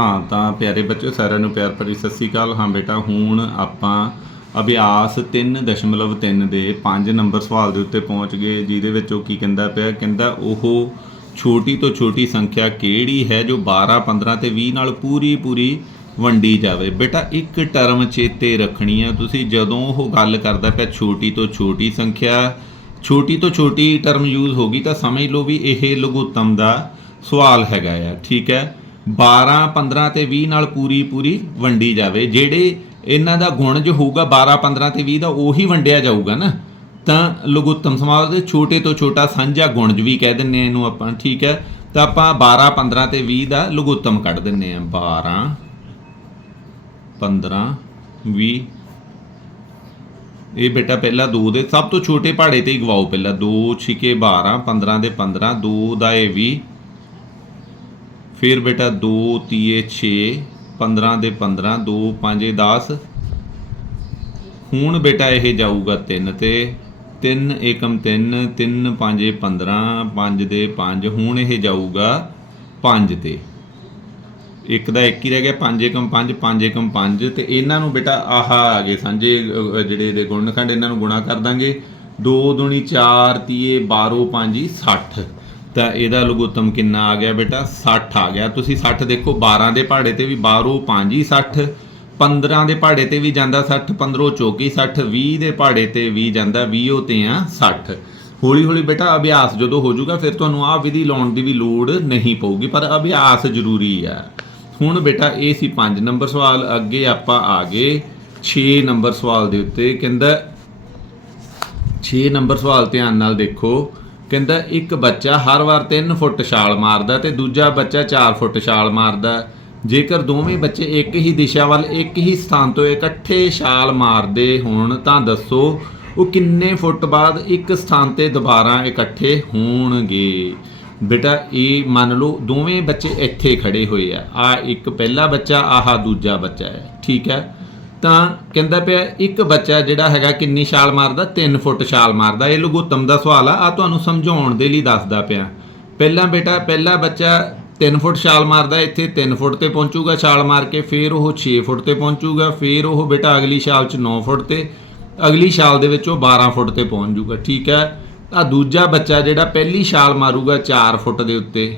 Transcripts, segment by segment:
ਹਾਂ, ਤਾਂ ਪਿਆਰੇ ਬੱਚਿਓ, ਸਾਰਿਆਂ ਨੂੰ ਪਿਆਰ ਭਰੀ ਸਤਿ ਸ੍ਰੀ ਅਕਾਲ। ਹਾਂ ਬੇਟਾ, ਹੁਣ ਆਪਾਂ ਅਭਿਆਸ 3.3 ਦੇ 5 ਨੰਬਰ ਸਵਾਲ ਦੇ ਉੱਤੇ ਪਹੁੰਚ ਗਏ, ਜਿਹਦੇ ਵਿੱਚ ਉਹ ਕੀ ਕਹਿੰਦਾ ਪਿਆ? ਕਹਿੰਦਾ, ਉਹ ਛੋਟੀ ਤੋਂ ਛੋਟੀ ਸੰਖਿਆ ਕਿਹੜੀ ਹੈ ਜੋ 12 15 ਤੇ 20 ਨਾਲ ਪੂਰੀ ਪੂਰੀ ਵੰਡੀ ਜਾਵੇ? ਬੇਟਾ, ਇੱਕ ਟਰਮ ਚੇਤੇ ਰੱਖਣੀ ਹੈ ਤੁਸੀਂ ਜਦੋਂ ਉਹ ਗੱਲ ਕਰਦਾ ਪਿਆ, ਛੋਟੀ ਤੋਂ ਛੋਟੀ ਸੰਖਿਆ, ਛੋਟੀ ਤੋਂ ਛੋਟੀ ਟਰਮ ਯੂਜ਼ ਹੋਗੀ ਤਾਂ ਸਮਝ ਲਓ ਵੀ ਇਹ ਲਘੁੱਤਮ ਦਾ ਸਵਾਲ ਹੈਗਾ ਆ। ਠੀਕ ਹੈ? 12 15 ਤੇ 20 ਨਾਲ ਪੂਰੀ ਪੂਰੀ ਵੰਡੀ ਜਾਵੇ। ਜਿਹੜੇ ਇਹਨਾਂ ਦਾ ਗੁਣ ਜੋ ਹੋਊਗਾ 12 15 ਤੇ 20 ਦਾ ਉਹੀ ਵੰਡਿਆ ਜਾਊਗਾ ਨਾ। ਤਾਂ ਲਘੁੱਤਮ ਸਮਾਸ ਦੇ ਛੋਟੇ ਤੋਂ ਛੋਟਾ ਸਾਂਝਾ ਗੁਣਜ ਵੀ ਕਹਿ ਦਿੰਨੇ ਆ ਇਹਨੂੰ ਆਪਾਂ, ਠੀਕ ਹੈ? ਤਾਂ ਆਪਾਂ 12 15 ਤੇ 20 ਦਾ ਲਘੁੱਤਮ ਕੱਢ ਦਿੰਨੇ ਆ। 12 15 20 ਇਹ ਬੇਟਾ ਪਹਿਲਾਂ 2 ਦੇ, ਸਭ ਤੋਂ ਛੋਟੇ ਪਹਾੜੇ ਤੇ ਹੀ ਗਵਾਓ ਪਹਿਲਾਂ। 2 ਛਿਕੇ 12 15 ਦੇ 15 2 ਦਾ ਇਹ 20 ਫਿਰ ਬੇਟਾ 2 ਤੀਏ 6 15 ਦੇ 15 2 5 10 ਹੁਣ ਬੇਟਾ ਇਹ ਜਾਊਗਾ 3 ਤੇ। 3 ਏਕਮ 3 3 5 15 5 ਦੇ 5 ਹੁਣ ਇਹ ਜਾਊਗਾ 5 ਤੇ। ਇੱਕ ਦਾ ਇੱਕ ਹੀ ਰਹਿ ਗਿਆ 5 ਏਕਮ 5 5 ਏਕਮ 5 ਤੇ ਇਹਨਾਂ ਨੂੰ ਬੇਟਾ ਆਹਾ ਆ ਗਏ ਸਾਂਝੇ ਜਿਹੜੇ ਇਹਦੇ ਗੁਣਨਖੰਡ, ਇਹਨਾਂ ਨੂੰ ਗੁਣਾ ਕਰ ਦਾਂਗੇ। 2 ਦੁਣੀ 4 ਤੀਏ 12 5 60 ਤਾਂ ਇਹਦਾ ਲਘੁੱਤਮ ਕਿੰਨਾ ਆ ਗਿਆ ਬੇਟਾ? 60 ਆ ਗਿਆ। ਤੁਸੀਂ 60 ਦੇਖੋ 12 ਦੇ ਪਹਾੜੇ ਤੇ ਵੀ 12 5 60 15 ਦੇ ਪਹਾੜੇ ਤੇ ਵੀ ਜਾਂਦਾ 60 15 ਚੌਕੀ 60 20 ਦੇ ਪਹਾੜੇ ਤੇ ਵੀ ਜਾਂਦਾ 20 ਤੇ ਆ 60 ਹੌਲੀ ਹੌਲੀ ਬੇਟਾ ਅਭਿਆਸ ਜਦੋਂ ਹੋ ਜਾਊਗਾ, ਫਿਰ ਤੁਹਾਨੂੰ ਆਹ ਵਿਧੀ ਲਾਉਣ ਦੀ ਵੀ ਲੋੜ ਨਹੀਂ ਪਊਗੀ, ਪਰ ਅਭਿਆਸ ਜ਼ਰੂਰੀ ਆ। ਹੁਣ ਬੇਟਾ ਇਹ ਸੀ 5 ਨੰਬਰ ਸਵਾਲ, ਅੱਗੇ ਆਪਾਂ ਆ ਗਏ 6 ਨੰਬਰ ਸਵਾਲ ਦੇ ਉੱਤੇ। ਕਹਿੰਦਾ 6 ਨੰਬਰ ਸਵਾਲ ਧਿਆਨ ਨਾਲ ਦੇਖੋ। ਕਹਿੰਦਾ ਇੱਕ ਬੱਚਾ ਹਰ ਵਾਰ 3 ਫੁੱਟ ਛਾਲ ਮਾਰਦਾ ਤੇ ਦੂਜਾ ਬੱਚਾ 4 ਫੁੱਟ ਛਾਲ ਮਾਰਦਾ। ਜੇਕਰ ਦੋਵੇਂ ਬੱਚੇ ਇੱਕ ਹੀ ਦਿਸ਼ਾ ਵੱਲ, ਇੱਕ ਹੀ ਸਥਾਨ ਤੋਂ ਇਕੱਠੇ ਛਾਲ ਮਾਰਦੇ ਹੋਣ ਤਾਂ ਦੱਸੋ ਉਹ ਕਿੰਨੇ ਫੁੱਟ ਬਾਅਦ ਇੱਕ ਸਥਾਨ ਤੇ ਦੁਬਾਰਾ ਇਕੱਠੇ ਹੋਣਗੇ। ਬੇਟਾ, ਇਹ ਮੰਨ ਲਓ ਦੋਵੇਂ ਬੱਚੇ ਇੱਥੇ ਖੜੇ ਹੋਏ ਆ। ਆ ਇੱਕ ਪਹਿਲਾ ਬੱਚਾ, ਆਹ ਦੂਜਾ ਬੱਚਾ ਹੈ। ਠੀਕ ਹੈ? ਤਾਂ ਕਹਿੰਦਾ ਪਿਆ, ਇੱਕ ਬੱਚਾ ਜਿਹੜਾ ਹੈਗਾ ਕਿੰਨੀ ਛਾਲ ਮਾਰਦਾ? 3 ਫੁੱਟ ਛਾਲ ਮਾਰਦਾ। ਇਹ ਲਘੁੱਤਮ ਦਾ ਸਵਾਲ ਆ ਆ ਤੁਹਾਨੂੰ ਸਮਝਾਉਣ ਦੇ ਲਈ ਦੱਸਦਾ ਪਿਆ। ਪਹਿਲਾਂ ਬੇਟਾ, ਪਹਿਲਾ ਬੱਚਾ 3 ਫੁੱਟ ਛਾਲ ਮਾਰਦਾ, ਇੱਥੇ 3 ਫੁੱਟ ਤੇ ਪਹੁੰਚੂਗਾ ਛਾਲ ਮਾਰ ਕੇ, ਫਿਰ ਉਹ 6 ਫੁੱਟ ਤੇ ਪਹੁੰਚੂਗਾ, ਫਿਰ ਉਹ ਬੇਟਾ ਅਗਲੀ ਛਾਲ 'ਚ 9 ਫੁੱਟ ਤੇ, ਅਗਲੀ ਛਾਲ ਦੇ ਵਿੱਚ ਉਹ 12 ਫੁੱਟ ਤੇ ਪਹੁੰਚ ਜਾਊਗਾ ਠੀਕ ਹੈ? ਆ ਦੂਜਾ ਬੱਚਾ ਜਿਹੜਾ ਪਹਿਲੀ ਛਾਲ ਮਾਰੂਗਾ 4 ਫੁੱਟ ਦੇ ਉੱਤੇ।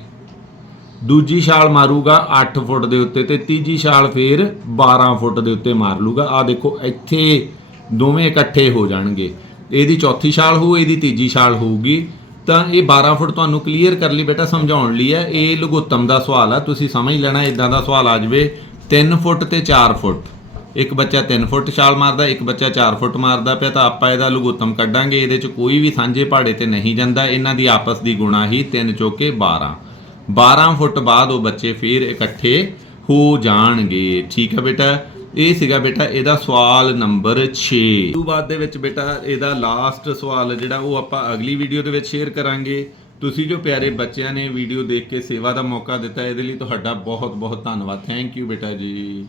ਦੂਜੀ ਛਾਲ ਮਾਰੂਗਾ 8 ਫੁੱਟ ਦੇ ਉੱਤੇ ਤੇ ਤੀਜੀ ਛਾਲ ਫੇਰ 12 ਫੁੱਟ ਦੇ ਉੱਤੇ ਮਾਰ ਲੂਗਾ। ਆ ਦੇਖੋ, ਇੱਥੇ ਦੋਵੇਂ ਇਕੱਠੇ ਹੋ ਜਾਣਗੇ। ਇਹਦੀ ਚੌਥੀ ਛਾਲ ਹੋਊ, ਇਹਦੀ ਤੀਜੀ ਛਾਲ ਹੋਊਗੀ। ਤਾਂ ਇਹ 12 ਫੁੱਟ ਤੁਹਾਨੂੰ ਕਲੀਅਰ ਕਰ ਲਈ ਬੇਟਾ, ਸਮਝਾਉਣ ਲਈ ਹੈ। ਇਹ ਲਘੁੱਤਮ ਦਾ ਸਵਾਲ ਆ ਤੁਸੀਂ ਸਮਝ ਲੈਣਾ ਇਦਾਂ ਦਾ ਸਵਾਲ ਆ ਜਾਵੇ। 3 ਫੁੱਟ ਤੇ 4 ਫੁੱਟ। ਇੱਕ ਬੱਚਾ 3 ਫੁੱਟ ਛਾਲ ਮਾਰਦਾ, ਇੱਕ ਬੱਚਾ 4 ਫੁੱਟ ਮਾਰਦਾ ਪਿਆ, ਤਾਂ ਆਪਾਂ ਇਹਦਾ ਲਘੁੱਤਮ ਕੱਢਾਂਗੇ। ਇਹਦੇ ਚ ਕੋਈ ਵੀ ਸਾਂਝੇ ਪਹਾੜੇ ਤੇ ਨਹੀਂ ਜਾਂਦਾ। ਇਹਨਾਂ ਦੀ ਆਪਸ ਦੀ ਗੁਣਾ ਹੀ 3 ਚੋਕੇ 12 12 ਫੁੱਟ ਬਾਅਦ ਉਹ ਬੱਚੇ ਫਿਰ ਇਕੱਠੇ ਹੋ ਜਾਣਗੇ। ਠੀਕ ਹੈ ਬੇਟਾ? ਇਹ ਸੀਗਾ ਬੇਟਾ ਇਹਦਾ ਸਵਾਲ ਨੰਬਰ 6 ਤੋਂ ਬਾਅਦ ਦੇ ਵਿੱਚ ਬੇਟਾ ਇਹਦਾ ਲਾਸਟ ਸਵਾਲ, ਜਿਹੜਾ ਉਹ ਆਪਾਂ ਅਗਲੀ ਵੀਡੀਓ ਦੇ ਵਿੱਚ ਸ਼ੇਅਰ ਕਰਾਂਗੇ। ਤੁਸੀਂ ਜੋ ਪਿਆਰੇ ਬੱਚਿਆਂ ਨੇ ਵੀਡੀਓ ਦੇਖ ਕੇ ਸੇਵਾ ਦਾ ਮੌਕਾ ਦਿੱਤਾ, ਇਹਦੇ ਲਈ ਤੁਹਾਡਾ ਬਹੁਤ ਬਹੁਤ ਧੰਨਵਾਦ। ਥੈਂਕ ਯੂ ਬੇਟਾ ਜੀ।